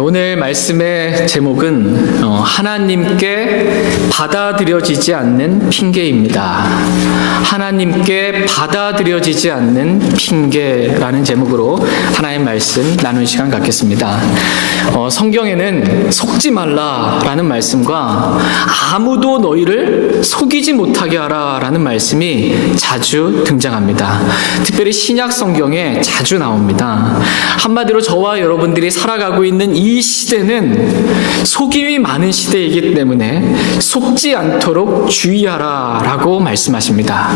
오늘 말씀의 제목은 하나님께 받아들여지지 않는 핑계입니다. 하나님께 받아들여지지 않는 핑계라는 제목으로 하나님의 말씀 나눈 시간 갖겠습니다. 성경에는 속지 말라라는 말씀과 아무도 너희를 속이지 못하게 하라라는 말씀이 자주 등장합니다. 특별히 신약 성경에 자주 나옵니다. 한마디로 저와 여러분들이 살아가고 있는 이 시대는 속임이 많은 시대이기 때문에 속지 않도록 주의하라라고 말씀하십니다.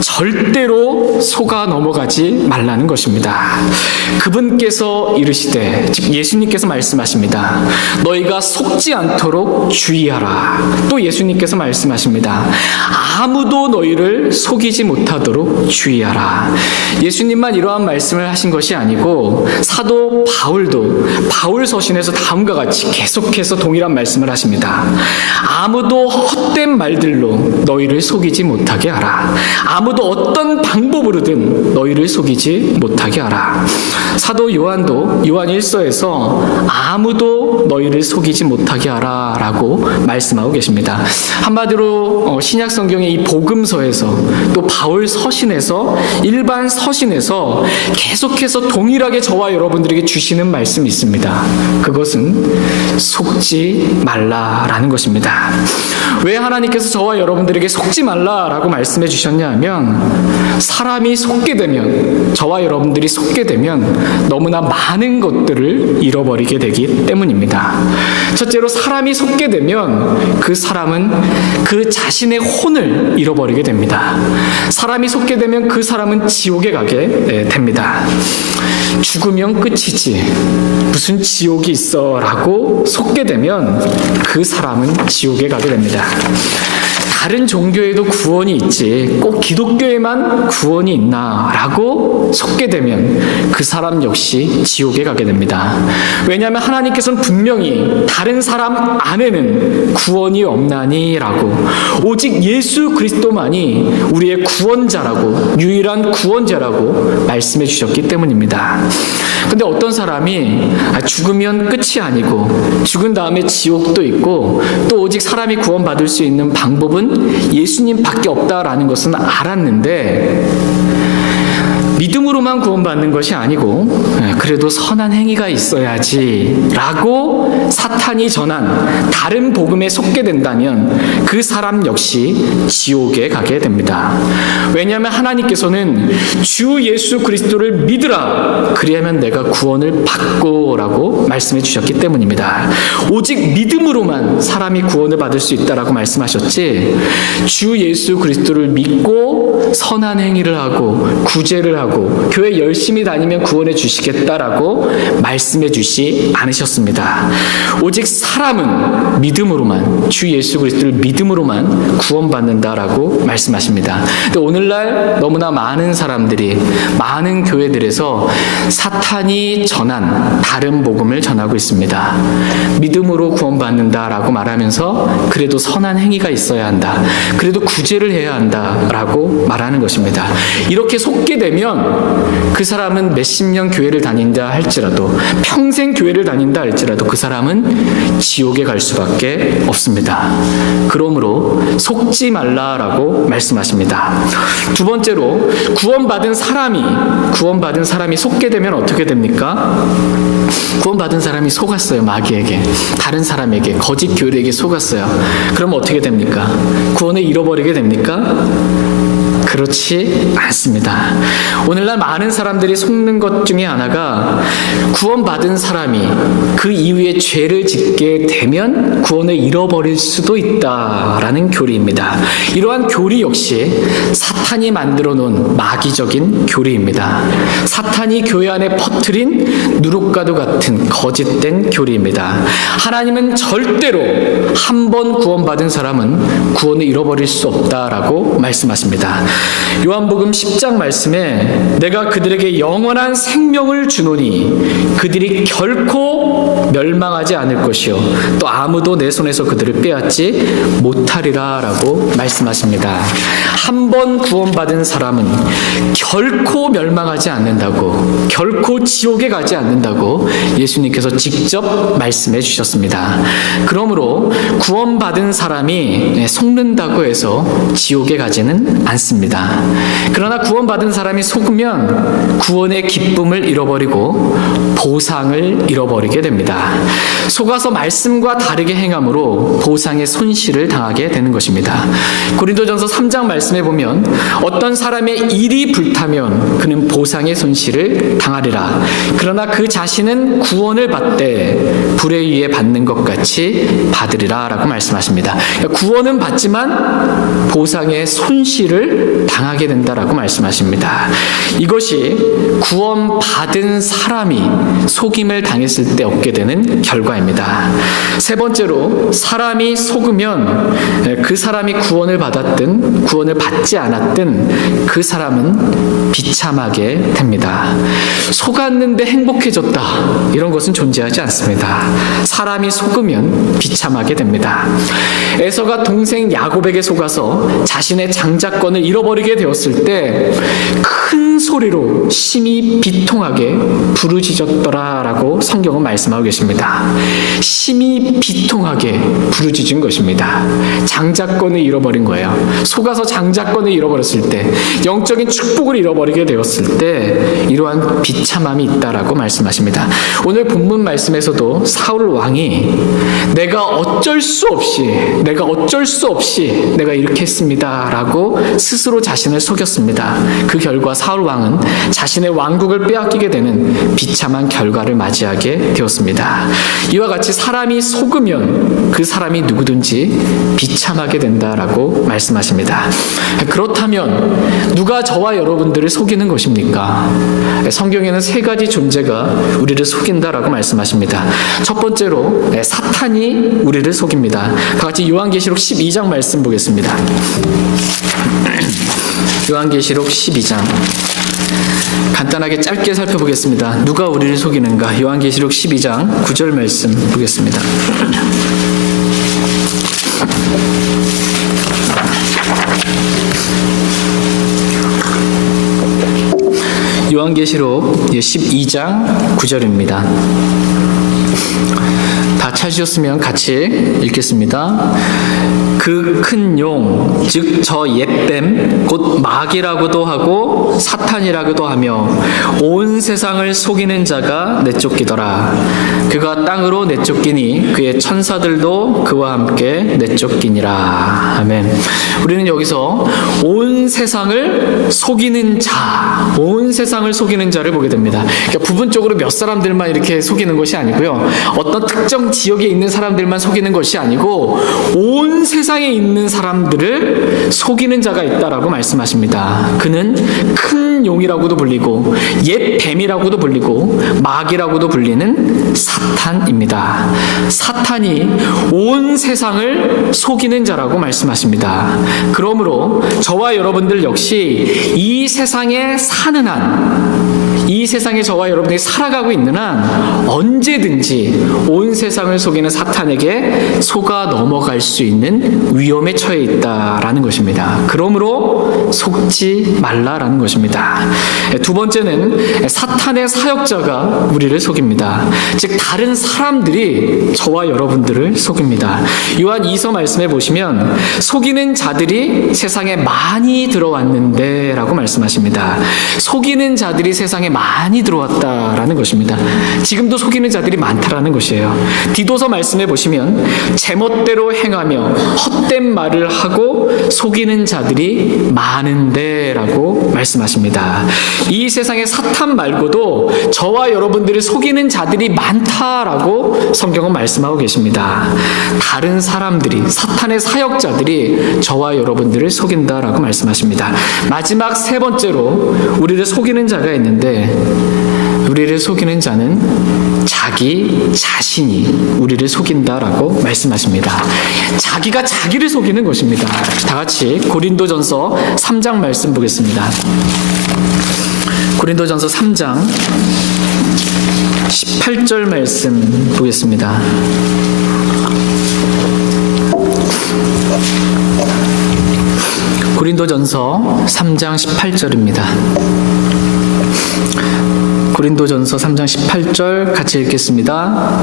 절대로 속아 넘어가지 말라는 것입니다. 그분께서 이르시되, 즉 예수님께서 말씀하십니다. 너희가 속지 않도록 주의하라. 또 예수님께서 말씀하십니다. 아무도 너희를 속이지 못하도록 주의하라. 예수님만 이러한 말씀을 하신 것이 아니고 사도 바울도 바울 서신에서 다음과 같이 계속해서 동일한 말씀을 하십니다. 아무도 헛된 말들로 너희를 속이지 못하게 하라. 아무도 어떤 방법으로든 너희를 속이지 못하게 하라. 사도 요한도 요한 1서에서 아무도 너희를 속이지 못하게 하라 라고 말씀하고 계십니다. 한마디로 신약 성경의 이 복음서에서 또 바울 서신에서 일반 서신에서 계속해서 동일하게 저와 여러분들에게 주시는 말씀이 있습니다. 그것은 속지 말라라는 것입니다. 왜 하나님께서 저와 여러분들에게 속지 말라라고 말씀해 주셨냐 하면, 사람이 속게 되면, 저와 여러분들이 속게 되면 너무나 많은 것들을 잃어버리게 되기 때문입니다. 첫째로 사람이 속게 되면 그 사람은 그 자신의 혼을 잃어버리게 됩니다. 사람이 속게 되면 그 사람은 지옥에 가게 됩니다. 죽으면 끝이지 무슨 지옥이 있어 라고 속게 되면 그 사람은 지옥에 가게 됩니다. 다른 종교에도 구원이 있지 꼭 기독교에만 구원이 있나 라고 속게 되면 그 사람 역시 지옥에 가게 됩니다. 왜냐하면 하나님께서는 분명히 다른 사람 안에는 구원이 없나니 라고, 오직 예수 그리스도만이 우리의 구원자라고, 유일한 구원자라고 말씀해 주셨기 때문입니다. 근데 어떤 사람이 죽으면 끝이 아니고 죽은 다음에 지옥도 있고 또 오직 사람이 구원받을 수 있는 방법은 예수님밖에 없다라는 것은 알았는데, 믿음으로만 구원받는 것이 아니고 그래도 선한 행위가 있어야지 라고 사탄이 전한 다른 복음에 속게 된다면 그 사람 역시 지옥에 가게 됩니다. 왜냐하면 하나님께서는 주 예수 그리스도를 믿으라, 그리하면 내가 구원을 받고 라고 말씀해 주셨기 때문입니다. 오직 믿음으로만 사람이 구원을 받을 수 있다라고 말씀하셨지, 주 예수 그리스도를 믿고 선한 행위를 하고 구제를 하고 교회 열심히 다니면 구원해 주시겠다라고 말씀해 주시 않으셨습니다. 오직 사람은 믿음으로만, 주 예수 그리스도를 믿음으로만 구원받는다라고 말씀하십니다. 근데 오늘날 너무나 많은 사람들이 많은 교회들에서 사탄이 전한 다른 복음을 전하고 있습니다. 믿음으로 구원받는다라고 말하면서 그래도 선한 행위가 있어야 한다, 그래도 구제를 해야 한다라고 말하는 것입니다. 이렇게 속게 되면 그 사람은 몇십 년 교회를 다닌다 할지라도, 평생 교회를 다닌다 할지라도 그 사람은 지옥에 갈 수밖에 없습니다. 그러므로 속지 말라라고 말씀하십니다. 두 번째로, 구원받은 사람이 속게 되면 어떻게 됩니까? 구원받은 사람이 속았어요. 마귀에게, 다른 사람에게, 거짓 교리에게 속았어요. 그러면 어떻게 됩니까? 구원을 잃어버리게 됩니까? 그렇지 않습니다. 오늘날 많은 사람들이 속는 것 중에 하나가, 구원받은 사람이 그 이후에 죄를 짓게 되면 구원을 잃어버릴 수도 있다라는 교리입니다. 이러한 교리 역시 사탄이 만들어 놓은 마귀적인 교리입니다. 사탄이 교회 안에 퍼뜨린 누룩과도 같은 거짓된 교리입니다. 하나님은 절대로 한 번 구원받은 사람은 구원을 잃어버릴 수 없다라고 말씀하십니다. 요한복음 10장 말씀에 내가 그들에게 영원한 생명을 주노니 그들이 결코 멸망하지 않을 것이요 또 아무도 내 손에서 그들을 빼앗지 못하리라 라고 말씀하십니다. 한 번 구원받은 사람은 결코 멸망하지 않는다고, 결코 지옥에 가지 않는다고 예수님께서 직접 말씀해 주셨습니다. 그러므로 구원받은 사람이 속는다고 해서 지옥에 가지는 않습니다. 그러나 구원받은 사람이 속으면 구원의 기쁨을 잃어버리고 보상을 잃어버리게 됩니다. 속아서 말씀과 다르게 행함으로 보상의 손실을 당하게 되는 것입니다. 고린도전서 3장 말씀에 보면 어떤 사람의 일이 불타면 그는 보상의 손실을 당하리라. 그러나 그 자신은 구원을 받되 불에 의해 받는 것 같이 받으리라 라고 말씀하십니다. 구원은 받지만 보상의 손실을 당하게 된다라고 말씀하십니다. 이것이 구원받은 사람이 속임을 당했을 때 얻게 되는 결과입니다. 세 번째로 사람이 속으면 그 사람이 구원을 받았든 구원을 받지 않았든 그 사람은 비참하게 됩니다. 속았는데 행복해졌다, 이런 것은 존재하지 않습니다. 사람이 속으면 비참하게 됩니다. 에서가 동생 야곱에게 속아서 자신의 장자권을 잃어버리게 되었을 때 큰 소리로 심히 비통하게 부르짖었더라라고 성경은 말씀하고 계십니다. 심히 비통하게 부르짖은 것입니다. 장자권을 잃어버린 거예요. 속아서 장자권을 잃어버렸을 때, 영적인 축복을 잃어버리게 되었을 때 이러한 비참함이 있다라고 말씀하십니다. 오늘 본문 말씀에서도 사울 왕이 내가 어쩔 수 없이 내가 이렇게 했습니다 라고 스스로 자신을 속였습니다. 그 결과 사울 왕은 자신의 왕국을 빼앗기게 되는 비참한 결과를 맞이하게 되었습니다. 이와 같이 사람이 속으면 그 사람이 누구든지 비참하게 된다라고 말씀하십니다. 그렇다면 누가 저와 여러분들을 속이는 것입니까? 성경에는 세 가지 존재가 우리를 속인다라고 말씀하십니다. 첫 번째로 사탄이 우리를 속입니다. 다 같이 요한계시록 12장 말씀 보겠습니다. 요한계시록 12장 간단하게 짧게 살펴보겠습니다. 누가 우리를 속이는가? 요한계시록 12장 9절 말씀 보겠습니다. 요한계시록 12장 9절입니다. 다 찾으셨으면 같이 읽겠습니다. 그 큰 용, 즉 저 옛뱀, 곧 마귀라고도 하고 사탄이라고도 하며 온 세상을 속이는 자가 내쫓기더라. 그가 땅으로 내쫓기니 그의 천사들도 그와 함께 내쫓기니라. 아멘. 우리는 여기서 온 세상을 속이는 자, 온 세상을 속이는 자를 보게 됩니다. 그러니까 부분적으로 몇 사람들만 이렇게 속이는 것이 아니고요, 어떤 특정 지역에 있는 사람들만 속이는 것이 아니고 온 세상에 있는 사람들을 속이는 자가 있다라고 말씀하십니다. 그는 큰 용이라고도 불리고 옛 뱀이라고도 불리고 마귀라고도 불리는 사탄입니다. 사탄이 온 세상을 속이는 자라고 말씀하십니다. 그러므로 저와 여러분들 역시 이 세상에 사는 한, 이 세상에 저와 여러분들이 살아가고 있는 한 언제든지 온 세상을 속이는 사탄에게 속아 넘어갈 수 있는 위험에 처해 있다라는 것입니다. 그러므로 속지 말라라는 것입니다. 두 번째는 사탄의 사역자가 우리를 속입니다. 즉 다른 사람들이 저와 여러분들을 속입니다. 요한 2서 말씀해 보시면 속이는 자들이 세상에 많이 들어왔는데 라고 말씀하십니다. 속이는 자들이 세상에 많이 들어왔다라는 것입니다. 지금도 속이는 자들이 많다라는 것이에요. 디도서 말씀해 보시면 제멋대로 행하며 헛된 말을 하고 속이는 자들이 많은데 라고 말씀하십니다. 이 세상에 사탄 말고도 저와 여러분들을 속이는 자들이 많다라고 성경은 말씀하고 계십니다. 다른 사람들이, 사탄의 사역자들이 저와 여러분들을 속인다라고 말씀하십니다. 마지막 세 번째로 우리를 속이는 자가 있는데, 우리를 속이는 자는 자기 자신이 우리를 속인다라고 말씀하십니다. 자기가 자기를 속이는 것입니다. 다 같이 고린도전서 3장 말씀 보겠습니다. 고린도전서 3장 18절 말씀 보겠습니다. 고린도전서 3장 18절입니다. 고린도전서 3장 18절 같이 읽겠습니다.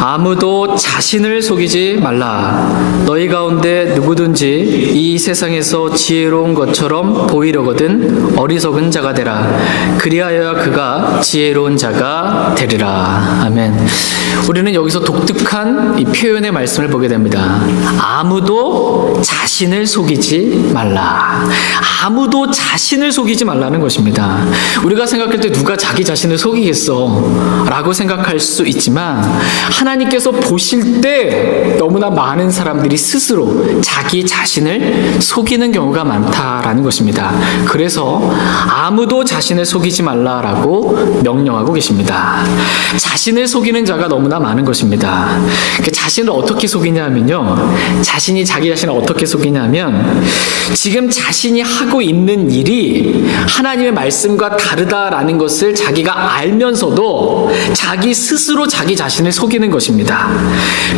아무도 자신을 속이지 말라. 너희 가운데 누구든지 이 세상에서 지혜로운 것처럼 보이려거든 어리석은 자가 되라. 그리하여야 그가 지혜로운 자가 되리라. 아멘. 우리는 여기서 독특한 이 표현의 말씀을 보게 됩니다. 아무도 자신을 속이지 말라. 아무도 자신을 속이지 말라는 것입니다. 우리가 생각할 때 누가 자기 자신을 속이겠어 라고 생각할 수 있지만 하나님께서 보실 때 너무나 많은 사람들이 스스로 자기 자신을 속이는 경우가 많다라는 것입니다. 그래서 아무도 자신을 속이지 말라라고 명령하고 계십니다. 자신을 속이는 자가 너무나 많은 것입니다. 자신을 어떻게 속이냐면요, 자신이 자기 자신을 어떻게 속이냐면 지금 자신이 하고 있는 일이 하나님의 말씀과 다르다라는 것을 자기가 알면서도 자기 스스로 자기 자신을 속이는 것입니다.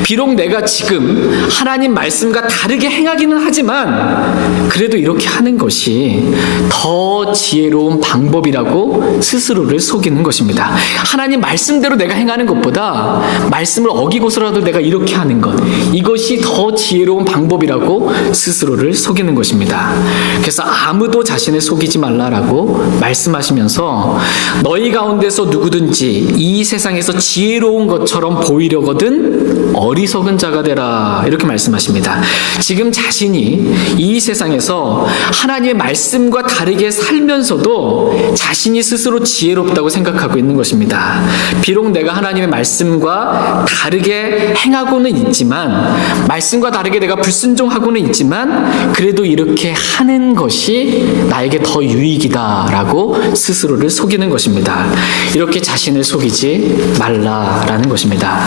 비록 내가 지금 하나님 말씀과 다르게 행하기는 하지만 그래도 이렇게 하는 것이 더 지혜로운 방법이라고 스스로를 속이는 것입니다. 하나님 말씀대로 내가 행하는 것보다 말씀을 어기고서라도 내가 이렇게 하는 것, 이것이 더 지혜로운 방법이라고 스스로를 속이는 것입니다. 그래서 아무도 자신을 속이지 말라라고 말씀하시면서 너희 가운데서 누구든지 이 세상에서 지혜로운 것처럼 보이려거든 어리석은 자가 되라, 이렇게 말씀하십니다. 지금 자신이 이 세상에서 하나님의 말씀과 다르게 살면서도 자신이 스스로 지혜롭다고 생각하고 있는 것입니다. 비록 내가 하나님의 말씀과 다르게 행하고는 있지만, 말씀과 다르게 내가 불순종하고는 있지만 그래도 이렇게 하는 것이 나에게 더 유익이다라고 스스로를 속이는 것입니다. 이렇게 자신을 속이지 말라라는 것입니다.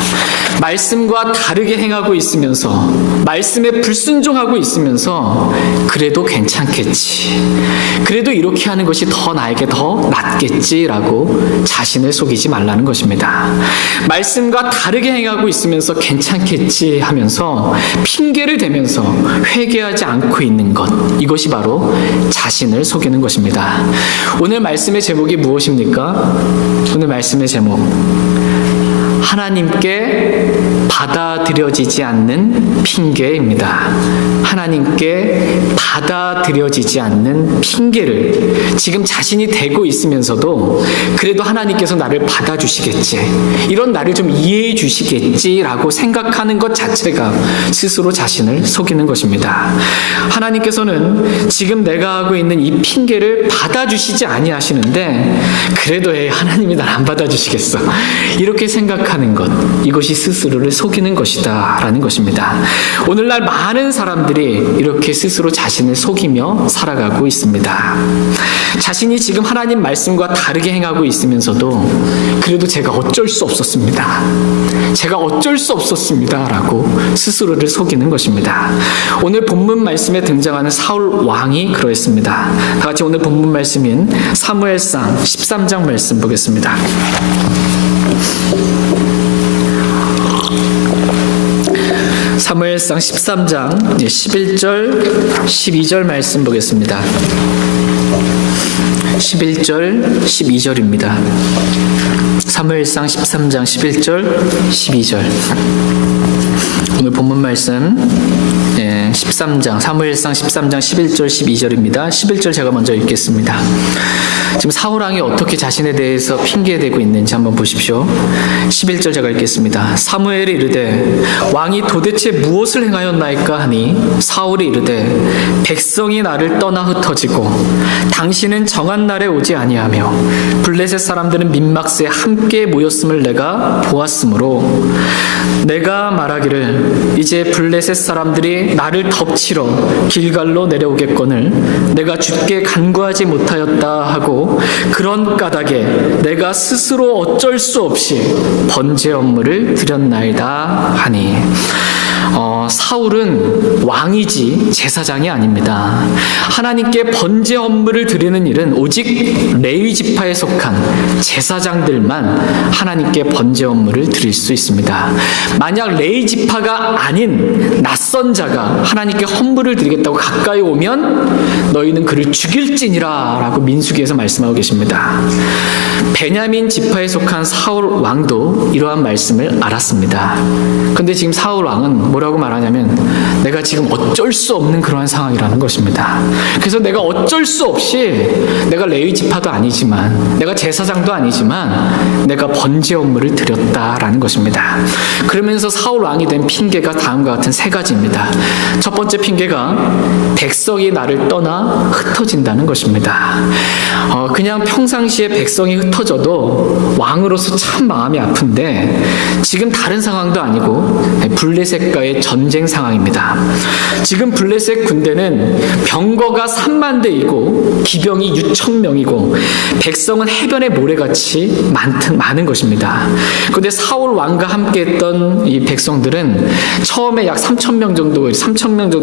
말씀과 다르게 행하고 있으면서, 말씀에 불순종하고 있으면서 그래도 괜찮겠지, 그래도 이렇게 하는 것이 더 나에게 더 낫겠지라고 자신을 속이지 말라는 것입니다. 말씀과 다르게 행하고 있으면서 괜찮겠지 하면서 핑계를 대면서 회개하지 않고 있는 것, 이것이 바로 자신을 속이는 것입니다. 오늘 말씀의 제목이 무엇입니까? 오늘 말씀의 제목, 하나님께 받아들여지지 않는 핑계입니다. 하나님께 받아들여지지 않는 핑계를 지금 자신이 대고 있으면서도 그래도 하나님께서 나를 받아주시겠지, 이런 나를 좀 이해해 주시겠지라고 생각하는 것 자체가 스스로 자신을 속이는 것입니다. 하나님께서는 지금 내가 하고 있는 이 핑계를 받아주시지 아니하시는데 그래도 하나님이 날 안 받아주시겠어, 이렇게 생각하는 것, 이것이 스스로를 속이는 것이다 라는 것입니다. 오늘날 많은 사람들이 이렇게 스스로 자신을 속이며 살아가고 있습니다. 자신이 지금 하나님 말씀과 다르게 행하고 있으면서도 그래도 제가 어쩔 수 없었습니다, 제가 어쩔 수 없었습니다 라고 스스로를 속이는 것입니다. 오늘 본문 말씀에 등장하는 사울 왕이 그러했습니다. 다 같이 오늘 본문 말씀인 사무엘상 13장 말씀 보겠습니다. 사무엘상 13장 11절 12절 말씀 보겠습니다. 11절 12절입니다. 사무엘상 13장 11절 12절. 오늘 본문 말씀 13장, 사무엘상 13장 11절 12절입니다. 11절 제가 먼저 읽겠습니다. 지금 사울왕이 어떻게 자신에 대해서 핑계대고 있는지 한번 보십시오. 11절 제가 읽겠습니다. 사무엘이 이르되 왕이 도대체 무엇을 행하였나이까 하니 사울이 이르되 백성이 나를 떠나 흩어지고 당신은 정한 날에 오지 아니하며 블레셋 사람들은 민막스에 함께 모였음을 내가 보았으므로 내가 말하기를 이제 블레셋 사람들이 나를 나를 덮치러 길갈로 내려오겠거늘 내가 주께 간구하지 못하였다 하고 그런 까닭에 내가 스스로 어쩔 수 없이 번제 업무를 드렸나이다 하니 사울은 왕이지 제사장이 아닙니다. 하나님께 번제 업무를 드리는 일은 오직 레위 지파에 속한 제사장들만 하나님께 번제 업무를 드릴 수 있습니다. 만약 레위 지파가 아닌 낯선 자가 하나님께 헌물을 드리겠다고 가까이 오면 너희는 그를 죽일지니라 라고 민수기에서 말씀하고 계십니다. 베냐민 지파에 속한 사울 왕도 이러한 말씀을 알았습니다. 그런데 지금 사울 왕은 뭐라고 말하냐면 내가 지금 어쩔 수 없는 그러한 상황이라는 것입니다. 그래서 내가 어쩔 수 없이 내가 레위 지파도 아니지만 내가 제사장도 아니지만 내가 번제 업무를 드렸다라는 것입니다. 그러면서 사울 왕이 된 핑계가 다음과 같은 세 가지입니다. 첫 번째 핑계가 백성이 나를 떠나 흩어진다는 것입니다. 그냥 평상시에 백성이 흩어져도 왕으로서 참 마음이 아픈데 지금 다른 상황도 아니고 블레셋과의 전쟁 상황입니다. 지금 블레셋 군대는 병거가 3만 대이고 기병이 6천 명이고 백성은 해변의 모래같이 많은 것입니다. 그런데 사울 왕과 함께했던 이 백성들은 처음에 약 3천 명 정도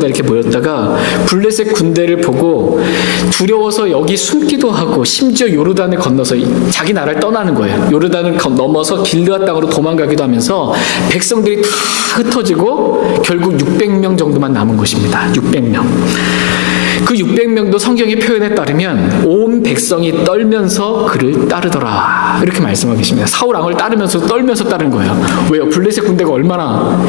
이렇게 모였다가 블레셋 군대를 보고 두려워서 여기 숨기도 하고 심지어 요르단을 건너서 자기 나라를 떠나는 거예요. 요르단을 넘어서 길르앗 땅으로 도망가기도 하면서 백성들이 다 흩어지고 결국 600명 정도만 남은 것입니다. 600명. 그 600명도 성경의 표현에 따르면 온 백성이 떨면서 그를 따르더라 이렇게 말씀하고 계십니다. 사울 왕을 따르면서 떨면서 따른 거예요. 왜요? 블레셋 군대가 얼마나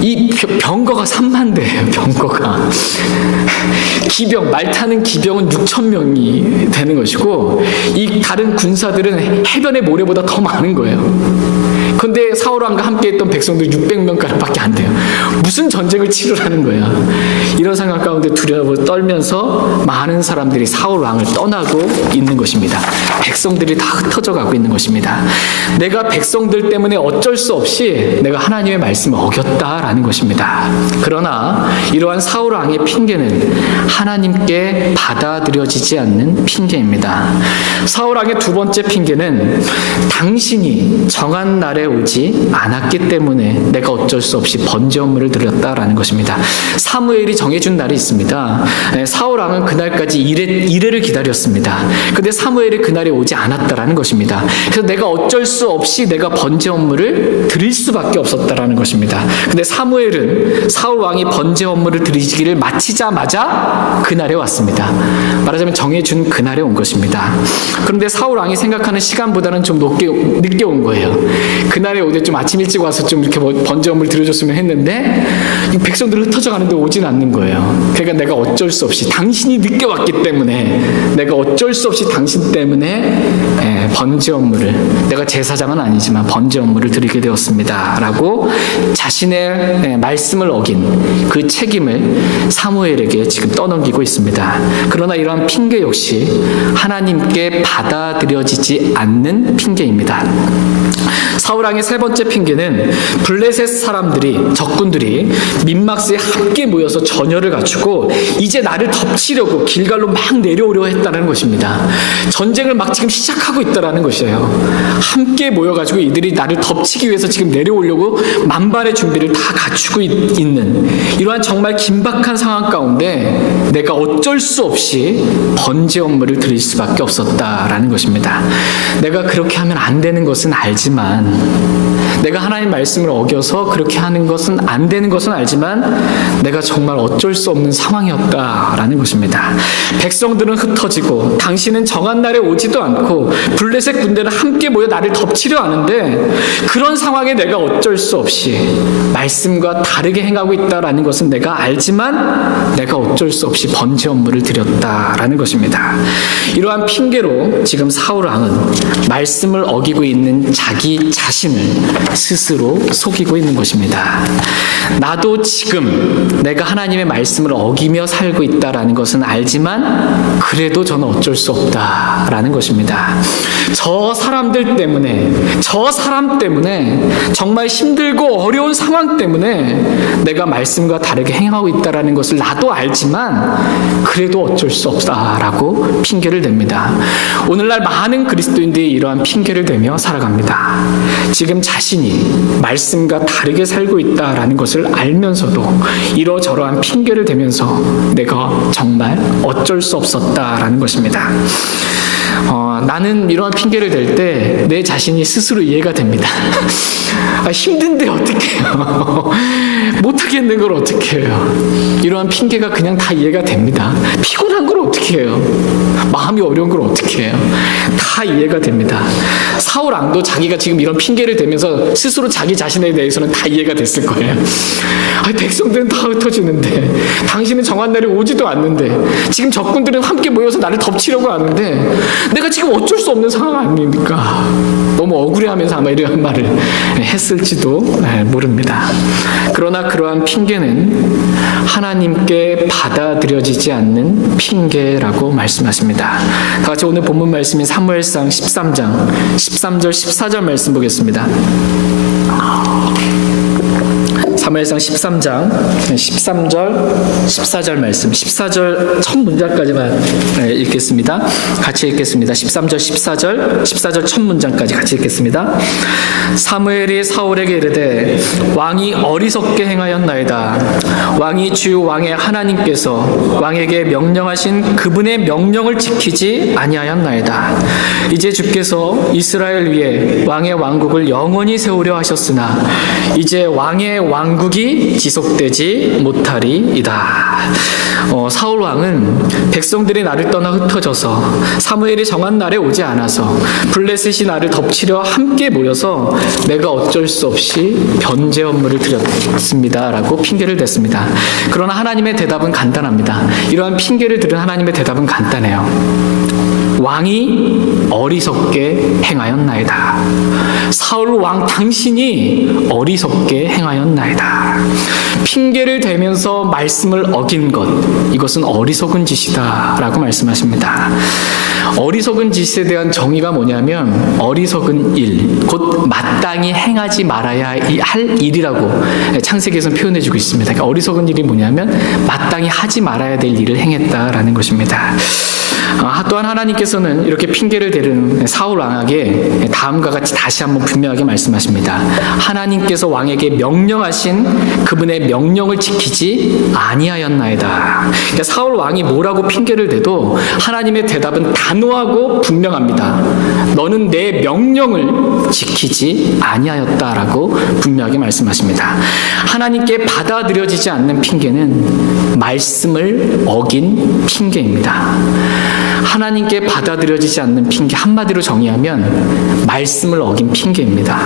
이 병거가 3만 대예요. 병거가 기병 말 타는 기병은 6천 명이 되는 것이고 이 다른 군사들은 해변의 모래보다 더 많은 거예요. 그런데 사울왕과 함께했던 백성들 600명가량밖에 안 돼요. 무슨 전쟁을 치르라는 거야. 이런 상황 가운데 두려워 떨면서 많은 사람들이 사울왕을 떠나고 있는 것입니다. 백성들이 다 흩어져 가고 있는 것입니다. 내가 백성들 때문에 어쩔 수 없이 내가 하나님의 말씀을 어겼다라는 것입니다. 그러나 이러한 사울왕의 핑계는 하나님께 받아들여지지 않는 핑계입니다. 사울왕의 두 번째 핑계는 당신이 정한 날에 오지 않았기 때문에 내가 어쩔 수 없이 번제 업무를 드렸다라는 것입니다. 사무엘이 정해준 날이 있습니다. 사울 왕은 그날까지 이레를 기다렸습니다. 근데 사무엘이 그날에 오지 않았다라는 것입니다. 그래서 내가 어쩔 수 없이 내가 번제 업무를 드릴 수밖에 없었다라는 것입니다. 근데 사무엘은 사울 왕이 번제 업무를 드리기를 마치자마자 그날에 왔습니다. 말하자면 정해준 그날에 온 것입니다. 그런데 사울 왕이 생각하는 시간보다는 좀 늦게 온 거예요. 그날에 오되 좀 아침 일찍 와서 좀 이렇게 번제 업무를 드려줬으면 했는데 이 백성들은 흩어져 가는데 오진 않는 거예요. 그러니까 내가 어쩔 수 없이 당신이 늦게 왔기 때문에 내가 어쩔 수 없이 당신 때문에 번제 업무를 내가 제사장은 아니지만 번제 업무를 드리게 되었습니다 라고 자신의 말씀을 어긴 그 책임을 사무엘에게 지금 떠넘기고 있습니다. 그러나 이러한 핑계 역시 하나님께 받아들여지지 않는 핑계입니다. 사울왕의 세 번째 핑계는 블레셋 사람들이 적군들이 민막스에 함께 모여서 전열을 갖추고 이제 나를 덮치려고 길갈로 막 내려오려 했다는 것입니다. 전쟁을 막 지금 시작하고 있다는 것이에요. 함께 모여가지고 이들이 나를 덮치기 위해서 지금 내려오려고 만반의 준비를 다 갖추고 있는 이러한 정말 긴박한 상황 가운데 내가 어쩔 수 없이 번제 업무를 드릴 수밖에 없었다라는 것입니다. 내가 그렇게 하면 안 되는 것은 알지만 내가 하나님 말씀을 어겨서 그렇게 하는 것은 안 되는 것은 알지만 내가 정말 어쩔 수 없는 상황이었다라는 것입니다. 백성들은 흩어지고 당신은 정한 날에 오지도 않고 블레셋 군대는 함께 모여 나를 덮치려 하는데 그런 상황에 내가 어쩔 수 없이 말씀과 다르게 행하고 있다라는 것은 내가 알지만 내가 어쩔 수 없이 번제 업무를 드렸다라는 것입니다. 이러한 핑계로 지금 사울 왕은 말씀을 어기고 있는 자기 자신을 스스로 속이고 있는 것입니다. 나도 지금 내가 하나님의 말씀을 어기며 살고 있다라는 것은 알지만 그래도 저는 어쩔 수 없다라는 것입니다. 저 사람들 때문에, 저 사람 때문에, 정말 힘들고 어려운 상황 때문에 내가 말씀과 다르게 행하고 있다라는 것을 나도 알지만 그래도 어쩔 수 없다라고 핑계를 댑니다. 오늘날 많은 그리스도인들이 이러한 핑계를 대며 살아갑니다. 지금 자신이 말씀과 다르게 살고 있다라는 것을 알면서도 이러저러한 핑계를 대면서 내가 정말 어쩔 수 없었다라는 것입니다. 나는 이러한 핑계를 댈 때 내 자신이 스스로 이해가 됩니다. 힘든데 어떡해요. 못하겠는 걸 어떻게 해요. 이러한 핑계가 그냥 다 이해가 됩니다. 피곤한 걸 어떻게 해요. 마음이 어려운 걸 어떻게 해요. 다 이해가 됩니다. 사울 왕도 자기가 지금 이런 핑계를 대면서 스스로 자기 자신에 대해서는 다 이해가 됐을 거예요. 백성들은 다 흩어지는데 당신은 정한 날이 오지도 않는데 지금 적군들은 함께 모여서 나를 덮치려고 하는데 내가 지금 어쩔 수 없는 상황 아닙니까? 너무 억울해하면서 아마 이런 말을 했을지도 모릅니다. 그러나 그러한 핑계는 하나님께 받아들여지지 않는 핑계라고 말씀하십니다. 다 같이 오늘 본문 말씀인 사무엘상 13장 13절 14절 말씀 보겠습니다. 사무엘상 13장 13절 14절 말씀, 14절 첫 문장까지만 읽겠습니다. 같이 읽겠습니다. 13절 14절 첫 문장까지 같이 읽겠습니다. 사무엘이 사울에게 이르되 왕이 어리석게 행하였나이다. 왕이 주 왕의 하나님께서 왕에게 명령하신 그분의 명령을 지키지 아니하였나이다. 이제 주께서 이스라엘 위에 왕의 왕국을 영원히 세우려 하셨으나 이제 왕의 왕국이 지속되지 못하리이다. 사울 왕은 백성들이 나를 떠나 흩어져서 사무엘이 정한 날에 오지 않아서 블레셋이 나를 덮치려 함께 모여서 내가 어쩔 수 없이 변제 업무를 드렸습니다 라고 핑계를 댔습니다. 그러나 하나님의 대답은 간단합니다. 이러한 핑계를 들은 하나님의 대답은 간단해요. 왕이 어리석게 행하였나이다. 사울 왕 당신이 어리석게 행하였나이다. 핑계를 대면서 말씀을 어긴 것, 이것은 어리석은 짓이다 라고 말씀하십니다. 어리석은 짓에 대한 정의가 뭐냐면 어리석은 일, 곧 마땅히 행하지 말아야 할 일이라고 창세기에서는 표현해주고 있습니다. 그러니까 어리석은 일이 뭐냐면 마땅히 하지 말아야 될 일을 행했다라는 것입니다. 또한 하나님께서는 이렇게 핑계를 대는 사울 왕에게 다음과 같이 다시 한번 분명하게 말씀하십니다. 하나님께서 왕에게 명령하신 그분의 명령을 지키지 아니하였나이다. 그러니까 사울 왕이 뭐라고 핑계를 대도 하나님의 대답은 단호하고 분명합니다. 너는 내 명령을 지키지 아니하였다라고 분명하게 말씀하십니다. 하나님께 받아들여지지 않는 핑계는 말씀을 어긴 핑계입니다. 하나님께 받아들여지지 않는 핑계, 한마디로 정의하면 말씀을 어긴 핑계입니다.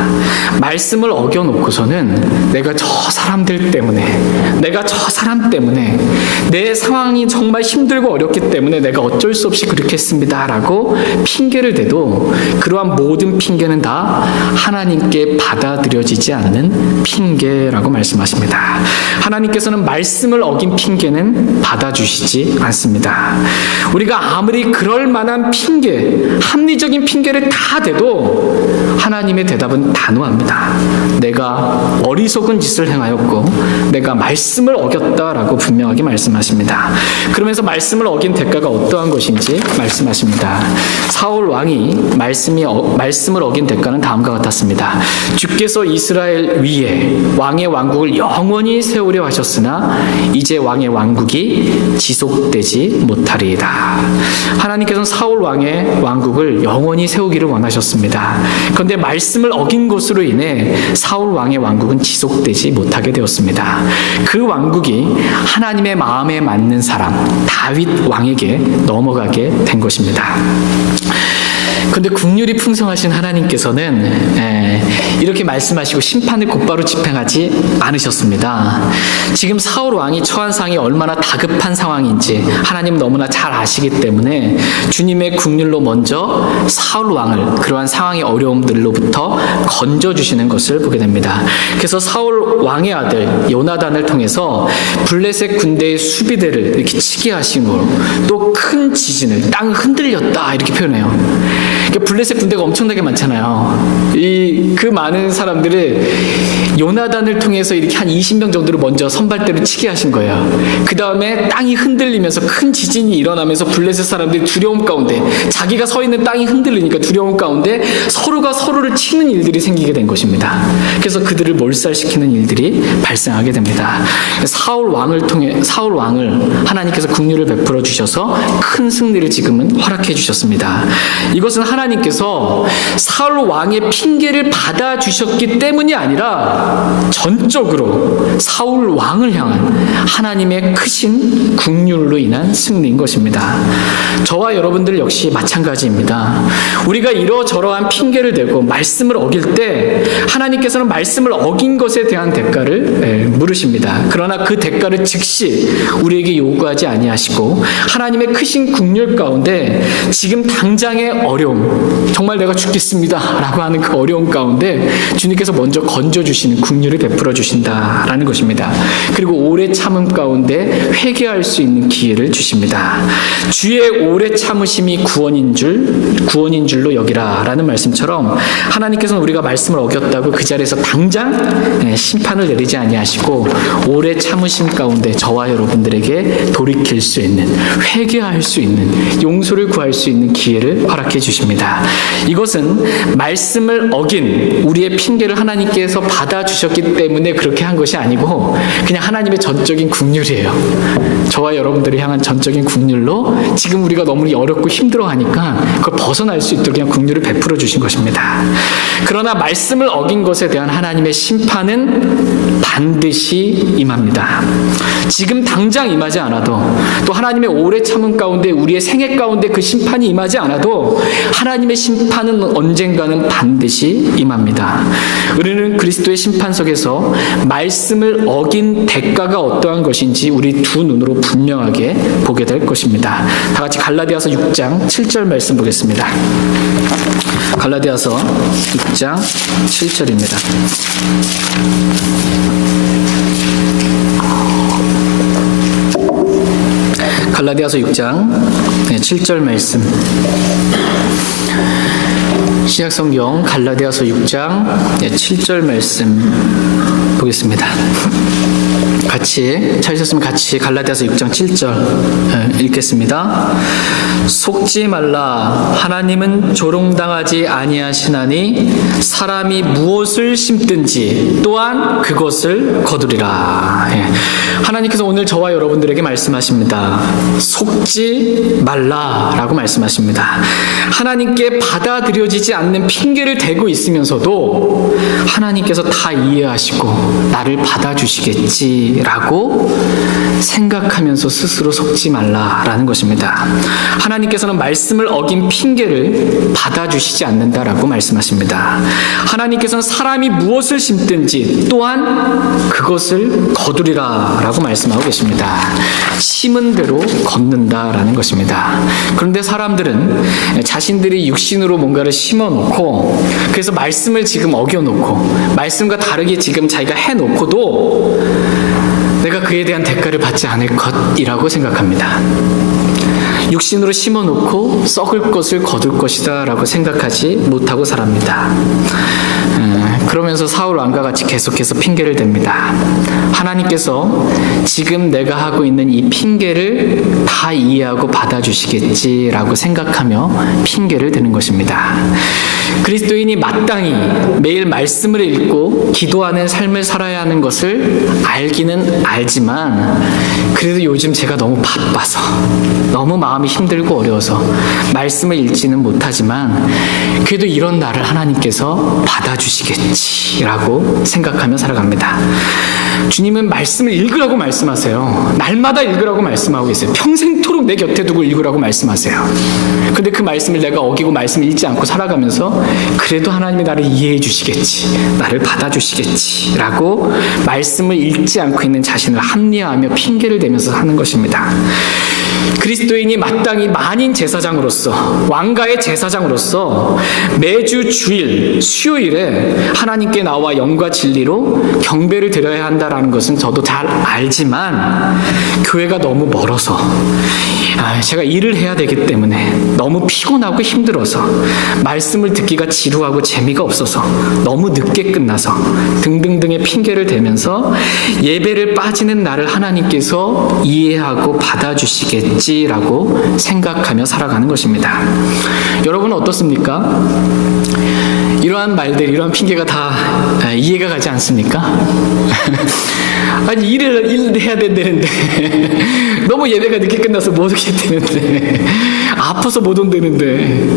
말씀을 어겨놓고서는 내가 저 사람들 때문에, 내가 저 사람 때문에, 내 상황이 정말 힘들고 어렵기 때문에 내가 어쩔 수 없이 그렇게 했습니다 라고 핑계를 대도 그러한 모든 핑계는 다 하나님께 받아들여지지 않는 핑계라고 말씀하십니다. 하나님께서는 말씀을 어긴 핑계는 받아주시지 않습니다. 우리가 아무리 그럴 만한 핑계, 합리적인 핑계를 다 대도 하나님의 대답은 단호합니다. 내가 어리석은 짓을 행하였고 내가 말씀을 어겼다라고 분명하게 말씀하십니다. 그러면서 말씀을 어긴 대가가 어떠한 것인지 말씀하십니다. 사울 왕이 말씀을 어긴 대가는 다음과 같았습니다. 주께서 이스라엘 위에 왕의 왕국을 영원히 세우려 하셨으나 이제 왕의 왕국이 지속되지 못하리이다. 하나님께서는 사울 왕의 왕국을 영원히 세우기를 원하셨습니다. 그런데 말씀을 어긴 것으로 인해 사울 왕의 왕국은 지속되지 못하게 되었습니다. 그 왕국이 하나님의 마음에 맞는 사람 다윗 왕에게 넘어가게 된 것입니다. 그런데 긍휼이 풍성하신 하나님께서는 이렇게 말씀하시고 심판을 곧바로 집행하지 않으셨습니다. 지금 사울 왕이 처한 상황이 얼마나 다급한 상황인지 하나님 너무나 잘 아시기 때문에 주님의 긍휼로 먼저 사울 왕을 그러한 상황의 어려움들로부터 건져주시는 것을 보게 됩니다. 그래서 사울 왕의 아들 요나단을 통해서 블레셋 군대의 수비대를 이렇게 치게 하신 거로 또 큰 지진을 땅 흔들렸다 이렇게 표현해요. 그러니까 블레셋 군대가 엄청나게 많잖아요. 그 많은 사람들을 요나단을 통해서 이렇게 한 20명 정도를 먼저 선발대로 치게 하신 거예요. 그 다음에 땅이 흔들리면서 큰 지진이 일어나면서 블레셋 사람들이 두려움 가운데 자기가 서 있는 땅이 흔들리니까 두려움 가운데 서로가 서로를 치는 일들이 생기게 된 것입니다. 그래서 그들을 몰살시키는 일들이 발생하게 됩니다. 사울 왕을 하나님께서 긍휼을 베풀어 주셔서 큰 승리를 지금은 허락해 주셨습니다. 이것은 하나님께서 사울 왕의 핑계를 받아 주셨기 때문이 아니라 전적으로 사울 왕을 향한 하나님의 크신 긍휼로 인한 승리인 것입니다. 저와 여러분들 역시 마찬가지입니다. 우리가 이러저러한 핑계를 대고 말씀을 어길 때 하나님께서는 말씀을 어긴 것에 대한 대가를 물으십니다. 그러나 그 대가를 즉시 우리에게 요구하지 아니하시고 하나님의 크신 긍휼 가운데 지금 당장의 어려움, 정말 내가 죽겠습니다 라고 하는 그 어려움 가운데 주님께서 먼저 건져주시는 긍휼을 베풀어 주신다라는 것입니다. 그리고 오래 참음 가운데 회개할 수 있는 기회를 주십니다. 주의 오래 참으심이 구원인 줄로 여기라 라는 말씀처럼 하나님께서는 우리가 말씀을 어겼다고 그 자리에서 당장 심판을 내리지 아니하시고 오래 참으심 가운데 저와 여러분들에게 돌이킬 수 있는, 회개할 수 있는, 용서를 구할 수 있는 기회를 허락해 주십니다. 이것은 말씀을 어긴 우리의 핑계를 하나님께서 받아주셨기 때문에 그렇게 한 것이 아니고 그냥 하나님의 전적인 긍휼이에요. 저와 여러분들을 향한 전적인 긍휼로 지금 우리가 너무 어렵고 힘들어하니까 그걸 벗어날 수 있도록 그냥 긍휼을 베풀어 주신 것입니다. 그러나 말씀을 어긴 것에 대한 하나님의 심판은 반드시 임합니다. 지금 당장 임하지 않아도 또 하나님의 오래 참음 가운데 우리의 생애 가운데 그 심판이 임하지 않아도 하나님의 심판은 언젠가는 반드시 임합니다. 우리는 그리스도의 심판석에서 말씀을 어긴 대가가 어떠한 것인지 우리 두 눈으로 분명하게 보게 될 것입니다. 다 같이 갈라디아서 6장 7절 말씀 보겠습니다. 갈라디아서 6장 7절입니다. 갈라디아서 6장 7절 말씀. 신약성경 갈라디아서 6장 7절 말씀 보겠습니다. 같이 찾으셨으면 같이 갈라디아서 6장 7절 읽겠습니다. 속지 말라. 하나님은 조롱당하지 아니하시나니 사람이 무엇을 심든지 또한 그것을 거두리라. 하나님께서 오늘 저와 여러분들에게 말씀하십니다. 속지 말라라고 말씀하십니다. 하나님께 받아들여지지 않는 핑계를 대고 있으면서도 하나님께서 다 이해하시고 나를 받아주시겠지라고 생각하면서 스스로 속지 말라라는 것입니다. 하나님께서는 말씀을 어긴 핑계를 받아주시지 않는다라고 말씀하십니다. 하나님께서는 사람이 무엇을 심든지 또한 그것을 거두리라 라고 말씀하고 계십니다. 심은 대로 걷는다라는 것입니다. 그런데 사람들은 자신들이 육신으로 뭔가를 심어놓고 그래서 말씀을 지금 어겨놓고 말씀과 다르게 지금 자기가 해놓고도 내가 그에 대한 대가를 받지 않을 것이라고 생각합니다. 육신으로 심어놓고 썩을 것을 거둘 것이다 라고 생각하지 못하고 살합니다. 그러면서 사울 왕과 같이 계속해서 핑계를 댑니다. 하나님께서 지금 내가 하고 있는 이 핑계를 다 이해하고 받아주시겠지라고 생각하며 핑계를 대는 것입니다. 그리스도인이 마땅히 매일 말씀을 읽고 기도하는 삶을 살아야 하는 것을 알기는 알지만 그래도 요즘 제가 너무 바빠서 너무 마음이 힘들고 어려워서 말씀을 읽지는 못하지만 그래도 이런 나를 하나님께서 받아주시겠지라고 생각하며 살아갑니다. 주님은 말씀을 읽으라고 말씀하세요. 날마다 읽으라고 말씀하고 계세요. 평생토록 내 곁에 두고 읽으라고 말씀하세요. 근데 그 말씀을 내가 어기고 말씀을 읽지 않고 살아가면서 그래도 하나님이 나를 이해해 주시겠지, 나를 받아주시겠지 라고 말씀을 읽지 않고 있는 자신을 합리화하며 핑계를 대면서 하는 것입니다. 그리스도인이 마땅히 만인 제사장으로서, 왕가의 제사장으로서 매주 주일, 수요일에 하나님께 나와 영과 진리로 경배를 드려야 한다는 것은 저도 잘 알지만 교회가 너무 멀어서, 제가 일을 해야 되기 때문에 너무 피곤하고 힘들어서, 말씀을 듣기가 지루하고 재미가 없어서, 너무 늦게 끝나서 등등등의 핑계를 대면서 예배를 빠지는 나를 하나님께서 이해하고 받아주시겠지라고 생각하며 살아가는 것입니다. 여러분은 어떻습니까? 이러한 말들, 이러한 핑계가 다 이해가 가지 않습니까? 아니, 일을 해야 된다는데 너무 예배가 늦게 끝나서 못 오게 되는데, 아파서 못 온다는데,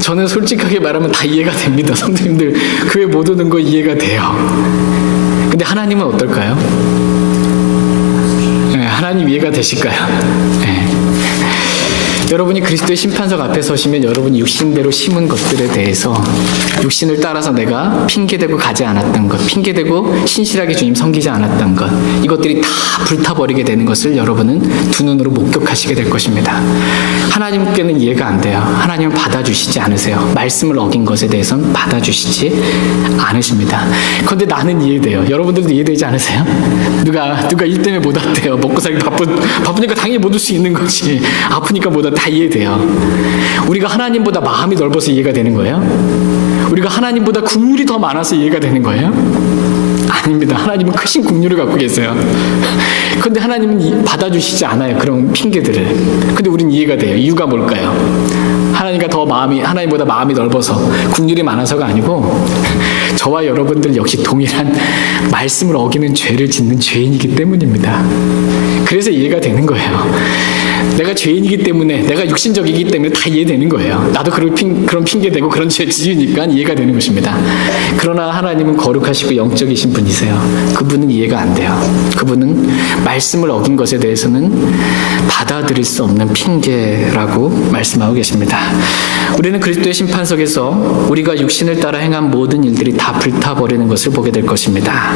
저는 솔직하게 말하면 다 이해가 됩니다. 성도님들 교회 못 오는 거 이해가 돼요. 근데 하나님은 어떨까요? 하나님 이해가 되실까요? 여러분이 그리스도의 심판석 앞에 서시면 여러분이 육신대로 심은 것들에 대해서, 육신을 따라서 내가 핑계대고 가지 않았던 것, 핑계대고 신실하게 주님 섬기지 않았던 것, 이것들이 다 불타버리게 되는 것을 여러분은 두 눈으로 목격하시게 될 것입니다. 하나님께는 이해가 안 돼요. 하나님은 받아주시지 않으세요. 말씀을 어긴 것에 대해서는 받아주시지 않으십니다. 그런데 나는 이해돼요. 여러분들도 이해되지 않으세요? 누가 일 때문에 못 왔대요. 먹고 살기 바쁘니까 당연히 못 올 수 있는 거지. 아프니까 못 왔다. 다 이해돼요. 우리가 하나님보다 마음이 넓어서 이해가 되는 거예요? 우리가 하나님보다 국률이 더 많아서 이해가 되는 거예요? 아닙니다. 하나님은 크신 국률을 갖고 계세요. 그런데 하나님은 받아주시지 않아요. 그런 핑계들을. 근데 우린 이해가 돼요. 이유가 뭘까요? 하나님보다 마음이 넓어서, 국률이 많아서가 아니고, 저와 여러분들 역시 동일한 말씀을 어기는 죄를 짓는 죄인이기 때문입니다. 그래서 이해가 되는 거예요. 내가 죄인이기 때문에, 내가 육신적이기 때문에 다 이해되는 거예요. 나도 그런 핑계 대고 그런 죄 지으니까 이해가 되는 것입니다. 그러나 하나님은 거룩하시고 영적이신 분이세요. 그분은 이해가 안 돼요. 그분은 말씀을 어긴 것에 대해서는 받아들일 수 없는 핑계라고 말씀하고 계십니다. 우리는 그리스도의 심판석에서 우리가 육신을 따라 행한 모든 일들이 다 불타버리는 것을 보게 될 것입니다.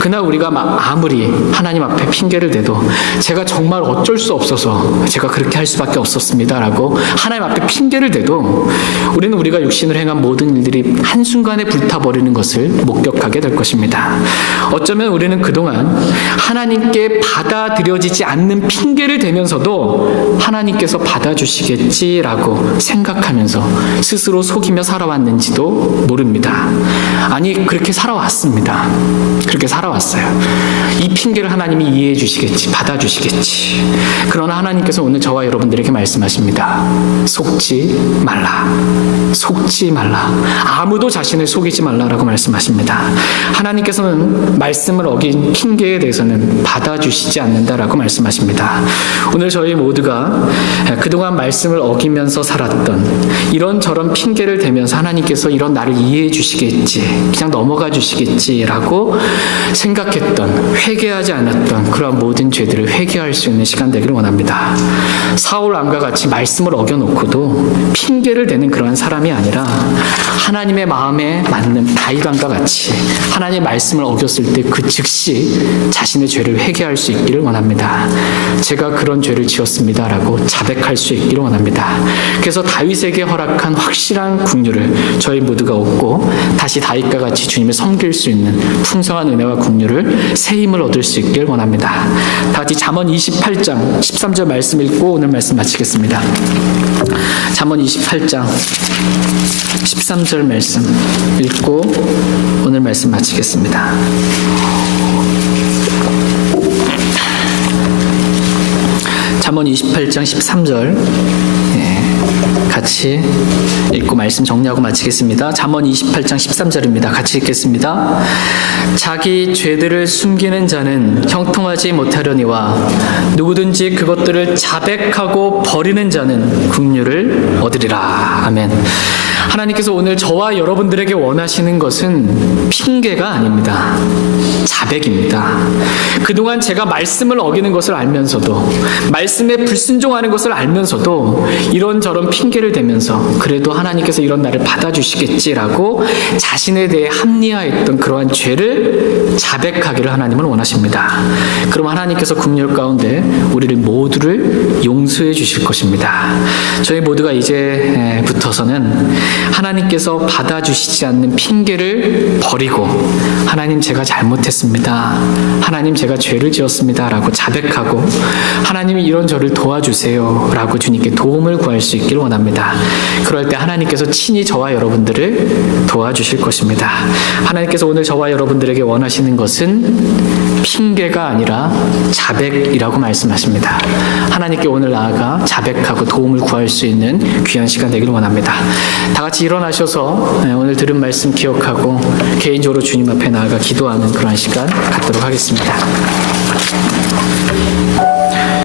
그날 우리가 아무리 하나님 앞에 핑계를 대도, 제가 정말 어쩔 수 없어서 제가 그렇게 할 수밖에 없었습니다라고 하나님 앞에 핑계를 대도, 우리는 우리가 육신을 행한 모든 일들이 한순간에 불타버리는 것을 목격하게 될 것입니다. 어쩌면 우리는 그동안 하나님께 받아들여지지 않는 핑계를 대면서도 하나님께서 받아주시겠지라고 생각하면서 스스로 속이며 살아왔는지도 모릅니다. 아니, 그렇게 살아왔습니다. 그렇게 살아왔어요. 이 핑계를 하나님이 이해해 주시겠지, 받아주시겠지. 그러나 하나님께서 오늘 저와 여러분들에게 말씀하십니다. 속지 말라. 속지 말라. 아무도 자신을 속이지 말라라고 말씀하십니다. 하나님께서는 말씀을 어긴 핑계에 대해서는 받아주시지 않는다라고 말씀하십니다. 오늘 저희 모두가 그동안 말씀을 어기면서 살았던, 이런저런 핑계를 대면서 하나님께서 이런 나를 이해해 주시겠지, 그냥 넘어가 주시겠지라고 생각했던, 회개하지 않았던 그러한 모든 죄들을 회개할 수 있는 시간 되기를 원합니다. 사울 왕과 같이 말씀을 어겨놓고도 핑계를 대는 그러한 사람이 아니라, 하나님의 마음에 맞는 다윗 왕과 같이 하나님의 말씀을 어겼을 때 그 즉시 자신의 죄를 회개할 수 있기를 원합니다. 제가 그런 죄를 지었습니다라고 자백할 수 있기를 원합니다. 그래서 다윗에게 허락한 확실한 국률을 저희 모두가 얻고, 다시 다윗과 같이 주님을 섬길 수 있는 풍성한 은혜와 국률을, 새 힘을 얻을 수 있기를 원합니다. 다 같이 잠언 28장 13절 말씀 읽고 오늘 말씀 마치겠습니다. 잠언 28장 13절 말씀 읽고 오늘 말씀 마치겠습니다. 잠언 28장 13절 같이 읽고 말씀 정리하고 마치겠습니다. 잠언 28장 13절입니다. 같이 읽겠습니다. 자기 죄들을 숨기는 자는 형통하지 못하려니와 누구든지 그것들을 자백하고 버리는 자는 긍휼을 얻으리라. 아멘. 하나님께서 오늘 저와 여러분들에게 원하시는 것은 핑계가 아닙니다. 자백입니다. 그동안 제가 말씀을 어기는 것을 알면서도, 말씀에 불순종하는 것을 알면서도 이런저런 핑계를 대면서 그래도 하나님께서 이런 나를 받아주시겠지라고 자신에 대해 합리화했던 그러한 죄를 자백하기를 하나님은 원하십니다. 그럼 하나님께서 국률 가운데 우리를 모두를 용서해 주실 것입니다. 저희 모두가 이제부터서는 하나님께서 받아주시지 않는 핑계를 버리고 하나님 제가 잘못했습니다. 하나님 제가 죄를 지었습니다. 라고 자백하고 하나님이 이런 저를 도와주세요. 라고 주님께 도움을 구할 수 있기를 원합니다. 그럴 때 하나님께서 친히 저와 여러분들을 도와주실 것입니다. 하나님께서 오늘 저와 여러분들에게 원하시는 것은 핑계가 아니라 자백이라고 말씀하십니다. 하나님께 오늘 나아가 자백하고 도움을 구할 수 있는 귀한 시간 되기를 원합니다. 다 같이 일어나셔서 오늘 들은 말씀 기억하고 개인적으로 주님 앞에 나아가 기도하는 그러한 시간 갖도록 하겠습니다.